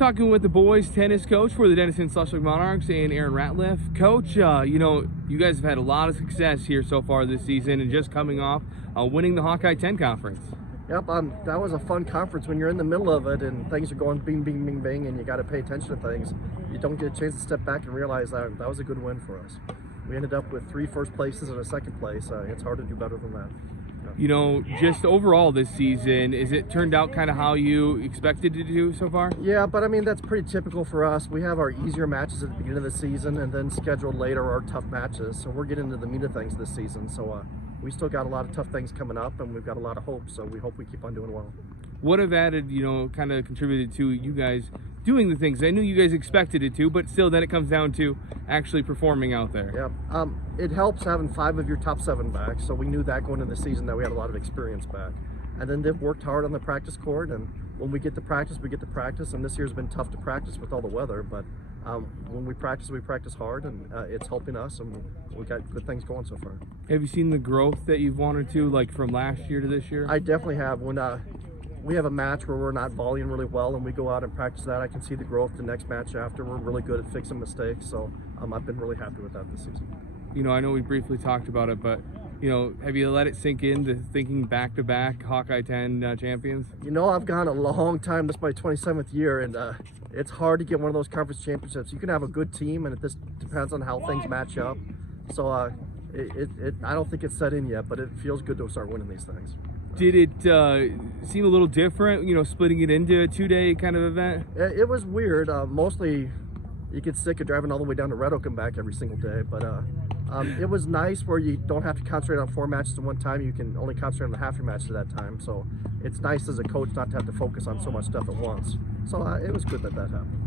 Talking with the boys tennis coach for the Denison Schleswig Monarchs and Aaron Ratliff. Coach, you guys have had a lot of success here so far this season and just coming off winning the H10 conference. Yep, that was a fun conference when you're in the middle of it and things are going bing, bing, bing, bing, and you got to pay attention to things. You don't get a chance to step back and realize that was a good win for us. We ended up with 3 first places and a second place. It's hard to do better than that. Just overall this season, is it turned out kind of how you expected to do so far? Yeah, but I mean, that's pretty typical for us. We have our easier matches at the beginning of the season and then scheduled later our tough matches. So we're getting into the meat of things this season. So we still got a lot of tough things coming up and we've got a lot of hope. So we hope we keep on doing well. What have added, kind of contributed to you guys doing the things I knew you guys expected it to, but still then it comes down to actually performing out there? Yeah, it helps having 5 of your top 7 back. So we knew that going into the season that we had a lot of experience back. And then they've worked hard on the practice court, and when we get to practice, we get to practice. And this year's been tough to practice with all the weather, but when we practice hard, and it's helping us, and we got good things going so far. Have you seen the growth that you've wanted to, like from last year to this year? I definitely have. When we have a match where we're not volleying really well and we go out and practice that, I can see the growth the next match after. We're really good at fixing mistakes, so I've been really happy with that this season. I know we briefly talked about it, but have you let it sink in to thinking back-to-back H10 champions? I've gone a long time. This is my 27th year, and it's hard to get one of those conference championships. You can have a good team, and it just depends on how things match up. So I don't think it's set in yet, but it feels good to start winning these things. Did it seem a little different, splitting it into a 2-day kind of event? It was weird. Mostly you get sick of driving all the way down to Red Oak and back every single day, but it was nice where you don't have to concentrate on 4 matches at one time. You can only concentrate on the half your match at that time. So it's nice as a coach not to have to focus on so much stuff at once. So it was good that happened.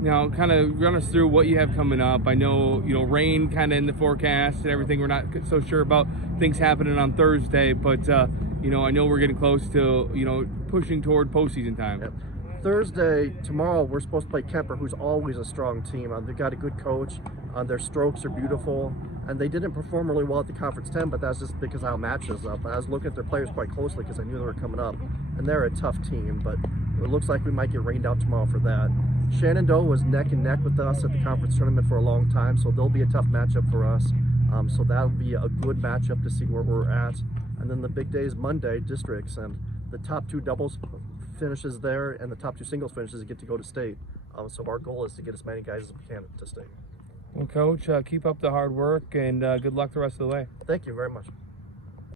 Now, kind of run us through what you have coming up. I know, rain kind of in the forecast and everything. We're not so sure about things happening on Thursday, but I know we're getting close to, pushing toward postseason time. Yep. Thursday, tomorrow, we're supposed to play Kemper, who's always a strong team. They've got a good coach. Their strokes are beautiful. And they didn't perform really well at the Conference 10, but that's just because how matches up. I was looking at their players quite closely because I knew they were coming up. And they're a tough team, but it looks like we might get rained out tomorrow for that. Shenandoah was neck and neck with us at the conference tournament for a long time, so they'll be a tough matchup for us. So that'll be a good matchup to see where we're at. And then the big day is Monday, districts, and the top 2 doubles finishes there and the top 2 singles finishes get to go to state. So our goal is to get as many guys as we can to state. Well, Coach, keep up the hard work and good luck the rest of the way. Thank you very much.